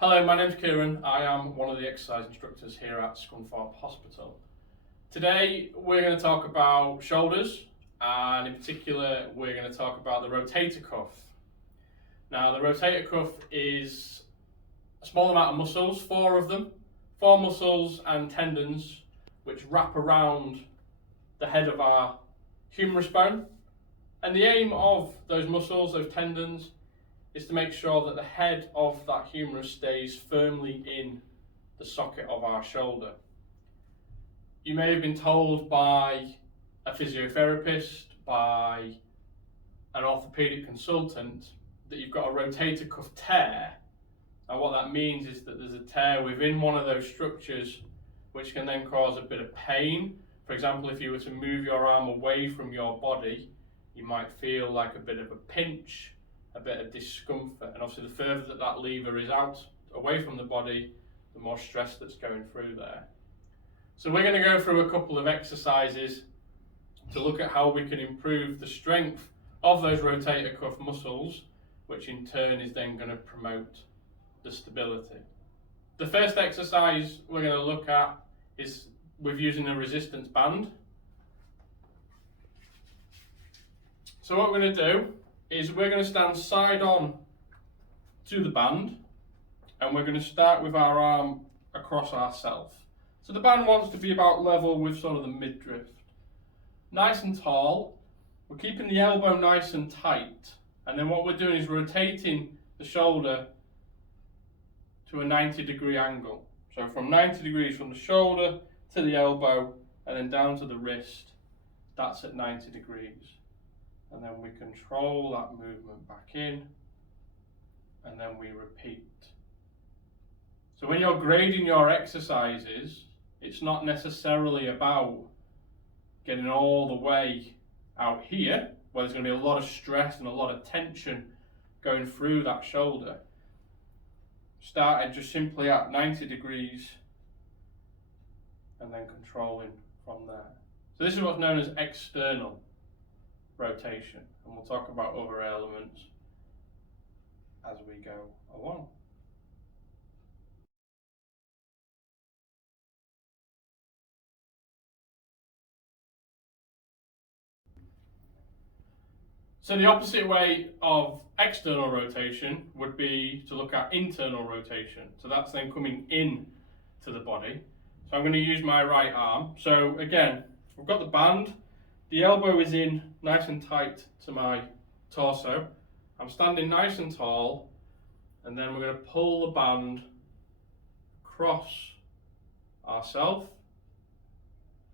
Hello, my name's Kieran. I am one of the exercise instructors here at Scunthorpe Hospital. Today we're going to talk about shoulders, and in particular we're going to talk about the rotator cuff. Now the rotator cuff is a small amount of muscles, four of them, four muscles and tendons which wrap around the head of our humerus bone. And the aim of those muscles, those tendons, is to make sure that the head of that humerus stays firmly in the socket of our shoulder. You may have been told by a physiotherapist, by an orthopedic consultant, that you've got a rotator cuff tear. And what that means is that there's a tear within one of those structures which can then cause a bit of pain. For example, if you were to move your arm away from your body, you might feel like a bit of a pinch, a bit of discomfort, and obviously the further that that lever is out away from the body, the more stress that's going through there. So we're going to go through a couple of exercises to look at how we can improve the strength of those rotator cuff muscles, which in turn is then going to promote the stability. The first exercise we're going to look at is with using a resistance band. So what we're going to do is we're going to stand side on to the band, and we're going to start with our arm across ourselves. So the band wants to be about level with sort of the midriff. Nice and tall. We're keeping the elbow nice and tight, and then what we're doing is rotating the shoulder to a 90-degree angle. So from 90 degrees from the shoulder to the elbow and then down to the wrist, that's at 90 degrees. And then we control that movement back in, and then we repeat. So when you're grading your exercises, it's not necessarily about getting all the way out here, where there's going to be a lot of stress and a lot of tension going through that shoulder. Started just simply at 90 degrees and then controlling from there. So this is what's known as external rotation, and we'll talk about other elements as we go along. So the opposite way of external rotation would be to look at internal rotation. So that's then coming in to the body. So I'm going to use my right arm. So again, we've got the band. The elbow is in nice and tight to my torso. I'm standing nice and tall, and then we're going to pull the band across ourselves.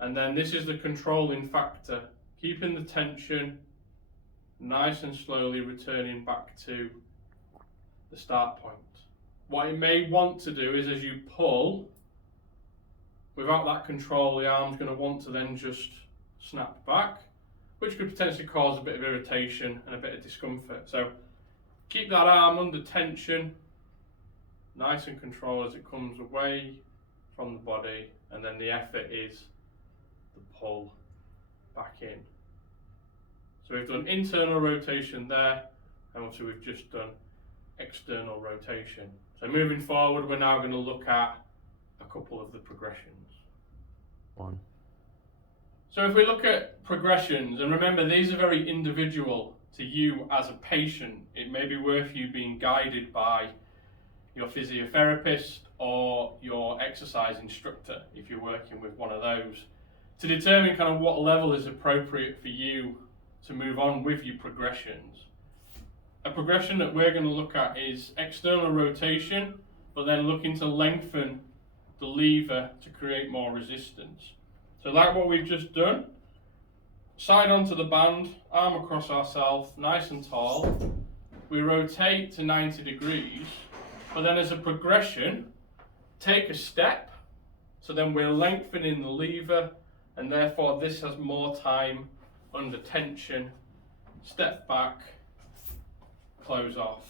And then this is the controlling factor, keeping the tension, nice and slowly returning back to the start point. What you may want to do is, as you pull, without that control, the arm's going to want to then just snap back, which could potentially cause a bit of irritation and a bit of discomfort. So keep that arm under tension, nice and controlled as it comes away from the body, and then the effort is the pull back in. So we've done internal rotation there, and also we've just done external rotation. So moving forward, we're now going to look at a couple of the progressions. One. So if we look at progressions, and remember these are very individual to you as a patient, it may be worth you being guided by your physiotherapist or your exercise instructor if you're working with one of those, to determine kind of what level is appropriate for you to move on with your progressions. A progression that we're going to look at is external rotation, but then looking to lengthen the lever to create more resistance. So like what we've just done, side onto the band, arm across ourselves, nice and tall. We rotate to 90 degrees, but then as a progression, take a step. So then we're lengthening the lever, and therefore this has more time under tension. Step back, close off,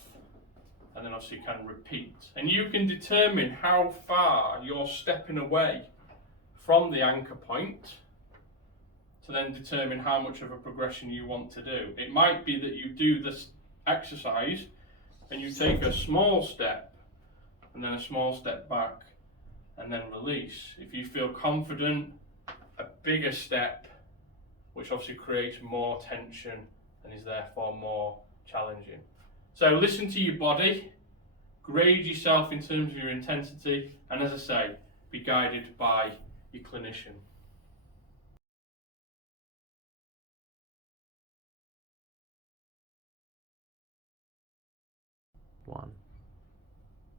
and then obviously you can repeat. And you can determine how far you're stepping away from the anchor point to then determine how much of a progression you want to do. It might be that you do this exercise and you take a small step and then a small step back, and then release. If you feel confident, a bigger step, which obviously creates more tension and is therefore more challenging. So listen to your body, grade yourself in terms of your intensity, and as I say, be guided by your clinician.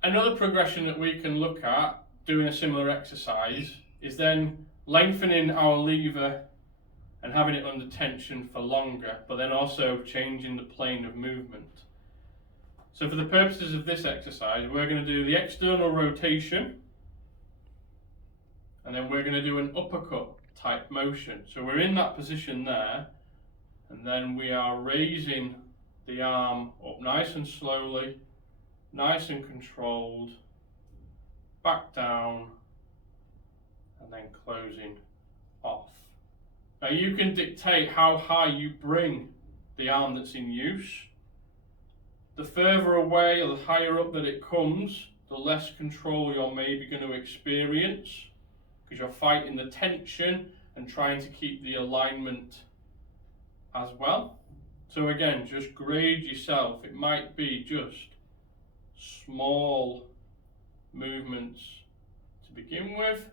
Another progression that we can look at doing a similar exercise is then lengthening our lever and having it under tension for longer, but then also changing the plane of movement. So for the purposes of this exercise, we're going to do the external rotation, and then we're going to do an uppercut type motion. So we're in that position there, and then we are raising the arm up nice and slowly, nice and controlled, back down, and then closing off. Now you can dictate how high you bring the arm that's in use. The further away or the higher up that it comes, the less control you're maybe going to experience, because you're fighting the tension and trying to keep the alignment as well. So again, just grade yourself. It might be just small movements to begin with,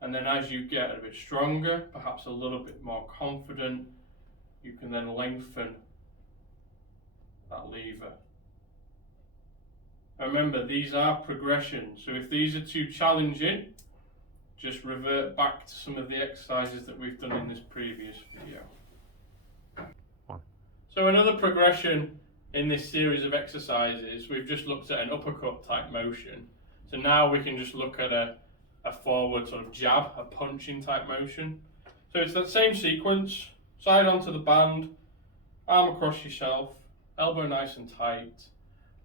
and then as you get a bit stronger, perhaps a little bit more confident, you can then lengthen that lever. Remember, these are progressions, so if these are too challenging, just revert back to some of the exercises that we've done in this previous video. So another progression in this series of exercises, we've just looked at an uppercut type motion. So now we can just look at a forward sort of jab, a punching type motion. So it's that same sequence, side onto the band, arm across yourself, elbow nice and tight,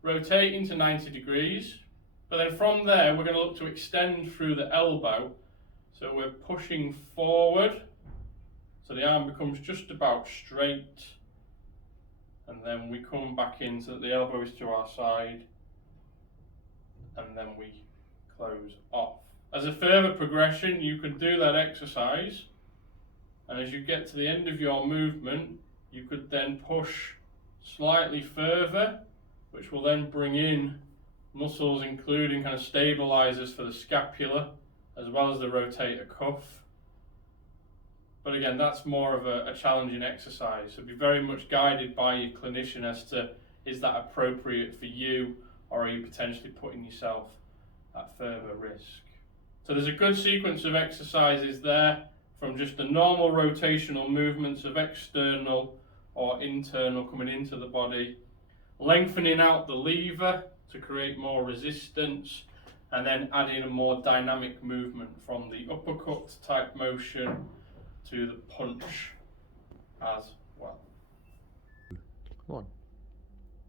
rotate into 90 degrees, but then from there we're going to look to extend through the elbow. So we're pushing forward, so the arm becomes just about straight, and then we come back in so that the elbow is to our side, and then we close off. As a further progression, you can do that exercise, and as you get to the end of your movement, you could then push slightly further, which will then bring in muscles including kind of stabilizers for the scapula, as well as the rotator cuff. But again, that's more of a challenging exercise, so be very much guided by your clinician as to, is that appropriate for you, or are you potentially putting yourself at further risk? So there's a good sequence of exercises there, from just the normal rotational movements of external or internal coming into the body, lengthening out the lever to create more resistance, and then adding a more dynamic movement from the uppercut type motion to the punch as well.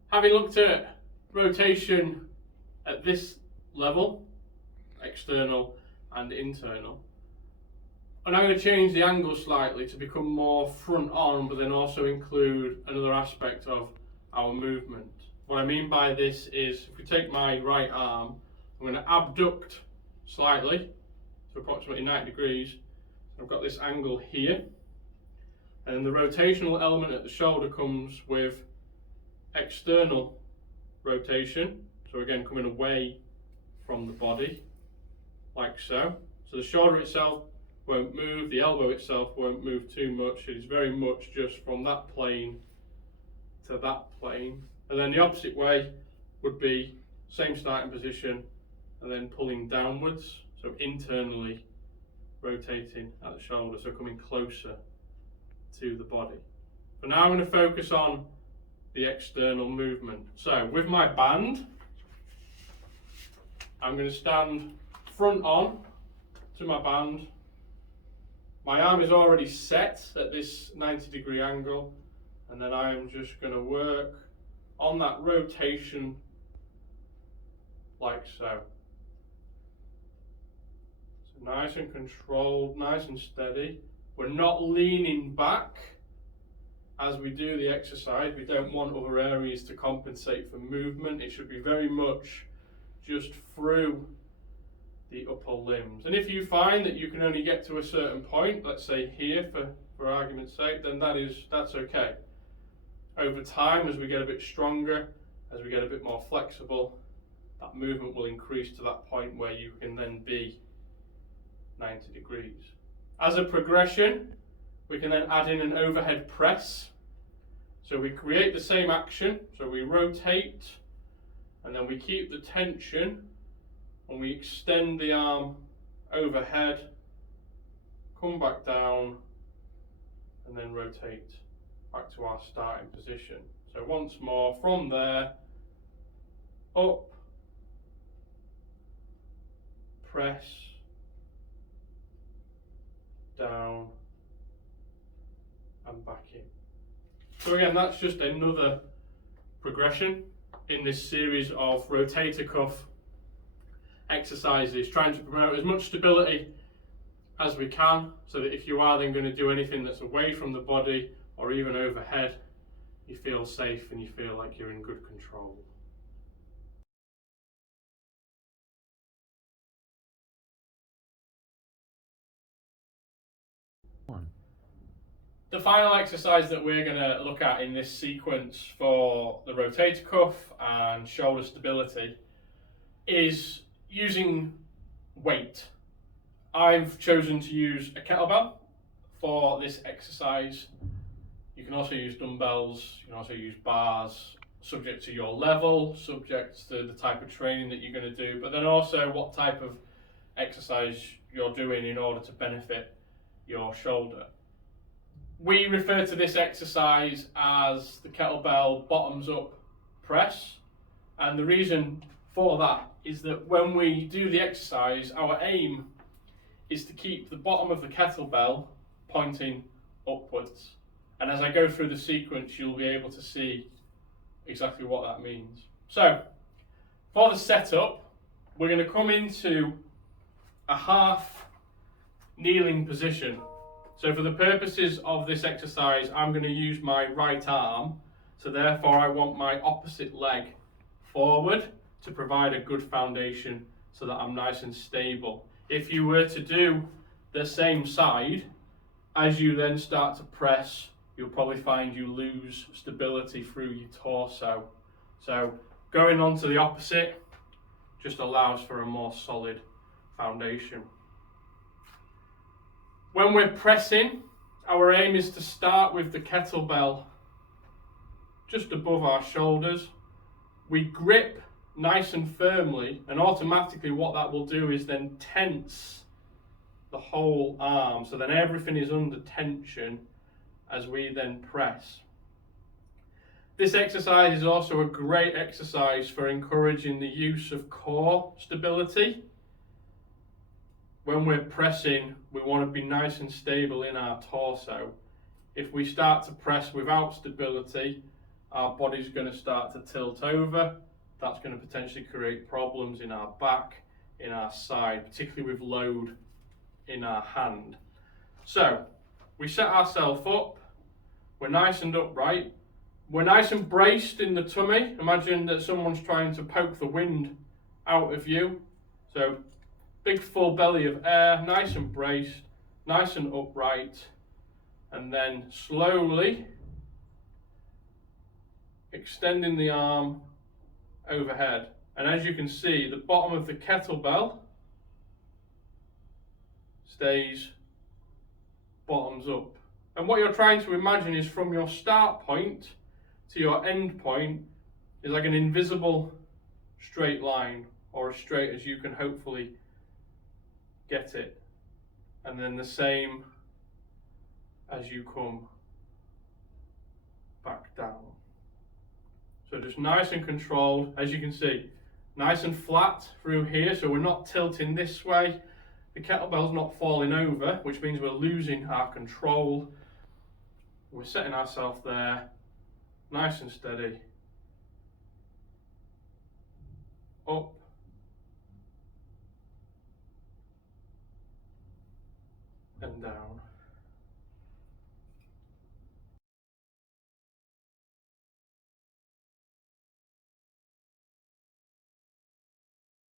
Having looked at rotation at this level, external and internal, and I'm going to change the angle slightly to become more front on, but then also include another aspect of our movement. What I mean by this is, if we take my right arm, I'm going to abduct slightly, to approximately 90 degrees. I've got this angle here, and the rotational element at the shoulder comes with external rotation, so again coming away from the body, like so. So the shoulder itself won't move, the elbow itself won't move too much, it is very much just from that plane to that plane. And then the opposite way would be same starting position, and then pulling downwards, so internally rotating at the shoulder, so coming closer to the body. But now I'm going to focus on the external movement. So with my band, I'm going to stand front on to my band. My arm is already set at this 90-degree angle, and then I am just going to work on that rotation like so. Nice and controlled, nice and steady. We're not leaning back as we do the exercise. We don't want other areas to compensate for movement. It should be very much just through the upper limbs. And if you find that you can only get to a certain point, let's say here for argument's sake, then that's okay. Over time, as we get a bit stronger, as we get a bit more flexible, that movement will increase to that point where you can then be 90 degrees. As a progression, we can then add in an overhead press. So we create the same action, so we rotate, and then we keep the tension, and we extend the arm overhead, come back down, and then rotate back to our starting position. So once more, from there, up, press, down, and back in. So again, that's just another progression in this series of rotator cuff exercises, trying to promote as much stability as we can, so that if you are then going to do anything that's away from the body or even overhead, you feel safe and you feel like you're in good control. The final exercise that we're going to look at in this sequence for the rotator cuff and shoulder stability is using weight. I've chosen to use a kettlebell for this exercise. You can also use dumbbells, you can also use bars, subject to your level, subject to the type of training that you're going to do, but then also what type of exercise you're doing in order to benefit your shoulder. We refer to this exercise as the kettlebell bottoms up press, and the reason for that is that when we do the exercise, our aim is to keep the bottom of the kettlebell pointing upwards. And as I go through the sequence, you'll be able to see exactly what that means. So, for the setup, we're going to come into a half kneeling position. So for the purposes of this exercise, I'm going to use my right arm, so therefore I want my opposite leg forward to provide a good foundation so that I'm nice and stable. If you were to do the same side, as you then start to press, you'll probably find you lose stability through your torso. So going on to the opposite just allows for a more solid foundation. When we're pressing, our aim is to start with the kettlebell just above our shoulders. We grip nice and firmly, and automatically what that will do is then tense the whole arm, so then everything is under tension as we then press. This exercise is also a great exercise for encouraging the use of core stability. When we're pressing, we want to be nice and stable in our torso. If we start to press without stability, our body's going to start to tilt over. That's going to potentially create problems in our back, in our side, particularly with load in our hand. So, we set ourselves up, we're nice and upright, we're nice and braced in the tummy. Imagine that someone's trying to poke the wind out of you. So, big full belly of air, nice and braced, nice and upright, and then slowly extending the arm overhead. And as you can see, the bottom of the kettlebell stays bottoms up. And what you're trying to imagine is from your start point to your end point is like an invisible straight line, or as straight as you can hopefully get it. And then the same as you come back down. So just nice and controlled, as you can see, nice and flat through here, so we're not tilting this way. The kettlebell's not falling over, which means we're losing our control. We're setting ourselves there, nice and steady. Up. And down.